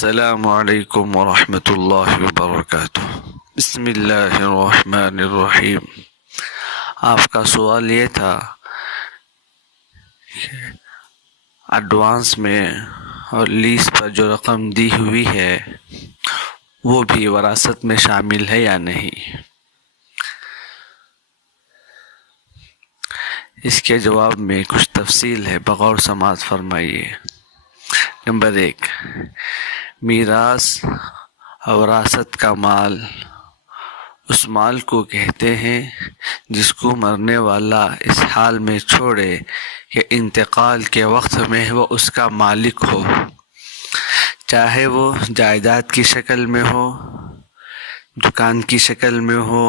السلام علیکم ورحمۃ اللہ وبرکاتہ۔ بسم اللہ الرحمن الرحیم۔ آپ کا سوال یہ تھا کہ ایڈوانس میں اور لیز پر جو رقم دی ہوئی ہے وہ بھی وراثت میں شامل ہے یا نہیں۔ اس کے جواب میں کچھ تفصیل ہے، بغور سماعت فرمائیے۔ نمبر 1، میراث اور وراثت کا مال اس مال کو کہتے ہیں جس کو مرنے والا اس حال میں چھوڑے کہ انتقال کے وقت میں وہ اس کا مالک ہو، چاہے وہ جائیداد کی شکل میں ہو، دکان کی شکل میں ہو،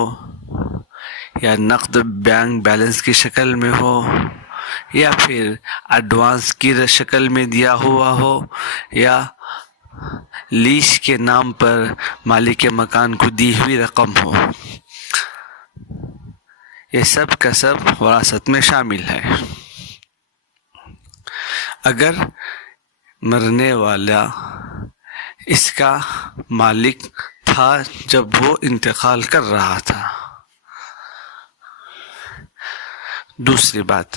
یا نقد بینک بیلنس کی شکل میں ہو، یا پھر ایڈوانس کی شکل میں دیا ہوا ہو، یا لیز کے نام پر مالک مکان کو دی ہوئی رقم ہو۔ یہ سب کا سب وراثت میں شامل ہے۔ اگر مرنے والا اس کا مالک تھا جب وہ انتقال کر رہا تھا۔ دوسری بات،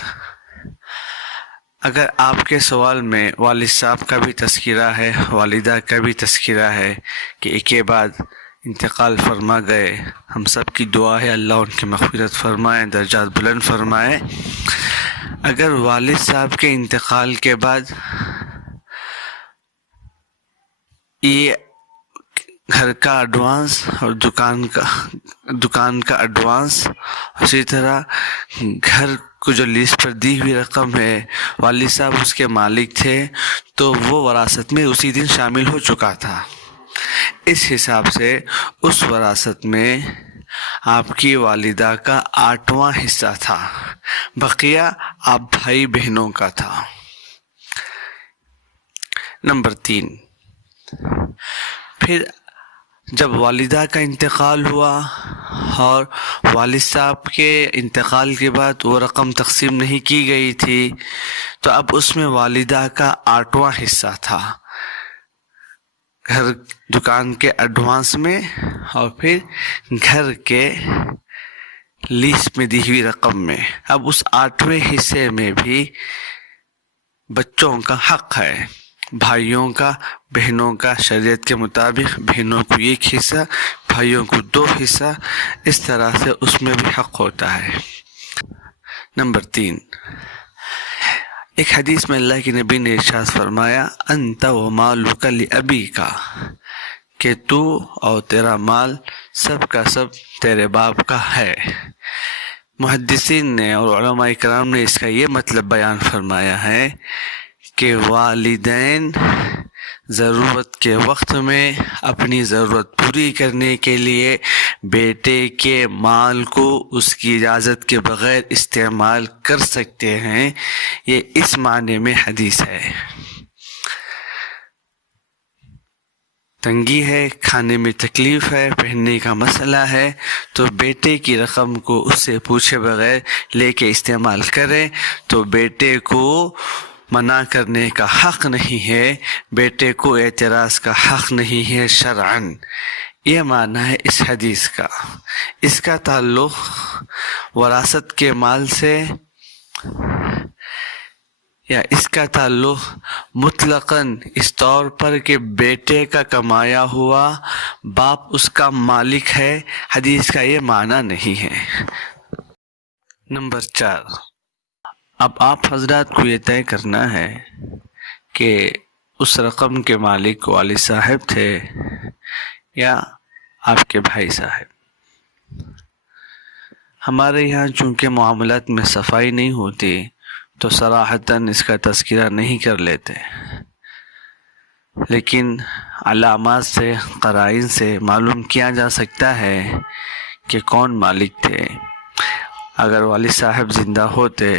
اگر آپ کے سوال میں والد صاحب کا بھی تذکرہ ہے، والدہ کا بھی تذکرہ ہے کہ ایک کے بعد انتقال فرما گئے، ہم سب کی دعا ہے اللہ ان کی مغفرت فرمائے، درجات بلند فرمائے۔ اگر والد صاحب کے انتقال کے بعد یہ گھر کا ایڈوانس اور دکان کا ایڈوانس، اسی طرح گھر کو جو لیز پر دی ہوئی رقم ہے والد صاحب اس کے مالک تھے، تو وہ وراثت میں اسی دن شامل ہو چکا تھا۔ اس حساب سے اس وراثت میں آپ کی والدہ کا 8واں حصہ تھا، بقیہ آپ بھائی بہنوں کا تھا۔ نمبر 3، پھر جب والدہ کا انتقال ہوا اور والد صاحب کے انتقال کے بعد وہ رقم تقسیم نہیں کی گئی تھی، تو اب اس میں والدہ کا 8واں حصہ تھا، گھر دکان کے ایڈوانس میں اور پھر گھر کے لیز میں دی ہوئی رقم میں۔ اب اس 8ویں حصے میں بھی بچوں کا حق ہے، بھائیوں کا، بہنوں کا۔ شریعت کے مطابق بہنوں کو 1 حصہ، بھائیوں کو 2 حصہ، اس طرح سے اس میں بھی حق ہوتا ہے۔ نمبر 3، ایک حدیث میں اللہ کے نبی نے ارشاد فرمایا انت ومالک لابیک، کہ تو اور تیرا مال سب کا سب تیرے باپ کا ہے۔ محدثین نے اور علماء کرام نے اس کا یہ مطلب بیان فرمایا ہے کہ والدین ضرورت کے وقت میں اپنی ضرورت پوری کرنے کے لیے بیٹے کے مال کو اس کی اجازت کے بغیر استعمال کر سکتے ہیں، یہ اس معنی میں حدیث ہے۔ تنگی ہے، کھانے میں تکلیف ہے، پہننے کا مسئلہ ہے، تو بیٹے کی رقم کو اس سے پوچھے بغیر لے کے استعمال کرے تو بیٹے کو منع کرنے کا حق نہیں ہے، بیٹے کو اعتراض کا حق نہیں ہے شرعاً۔ یہ معنی ہے اس حدیث کا۔ اس کا تعلق وراثت کے مال سے یا اس کا تعلق مطلقاً اس طور پر کہ بیٹے کا کمایا ہوا باپ اس کا مالک ہے، حدیث کا یہ معنی نہیں ہے۔ نمبر 4، اب آپ حضرات کو یہ طے کرنا ہے کہ اس رقم کے مالک والد صاحب تھے یا آپ کے بھائی صاحب۔ ہمارے یہاں چونکہ معاملات میں صفائی نہیں ہوتی تو صراحتاً اس کا تذکرہ نہیں کر لیتے، لیکن علامات سے، قرائن سے معلوم کیا جا سکتا ہے کہ کون مالک تھے۔ اگر والد صاحب زندہ ہوتے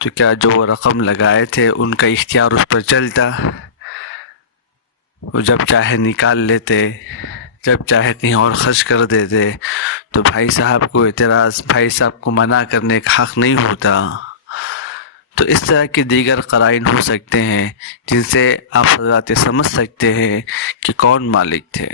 تو کیا جو وہ رقم لگائے تھے ان کا اختیار اس پر چلتا، وہ جب چاہے نکال لیتے، جب چاہے کہیں اور خرچ کر دیتے، تو بھائی صاحب کو اعتراض، بھائی صاحب کو منع کرنے کا حق نہیں ہوتا۔ تو اس طرح کے دیگر قرائن ہو سکتے ہیں جن سے آپ حضرات سمجھ سکتے ہیں کہ کون مالک تھے۔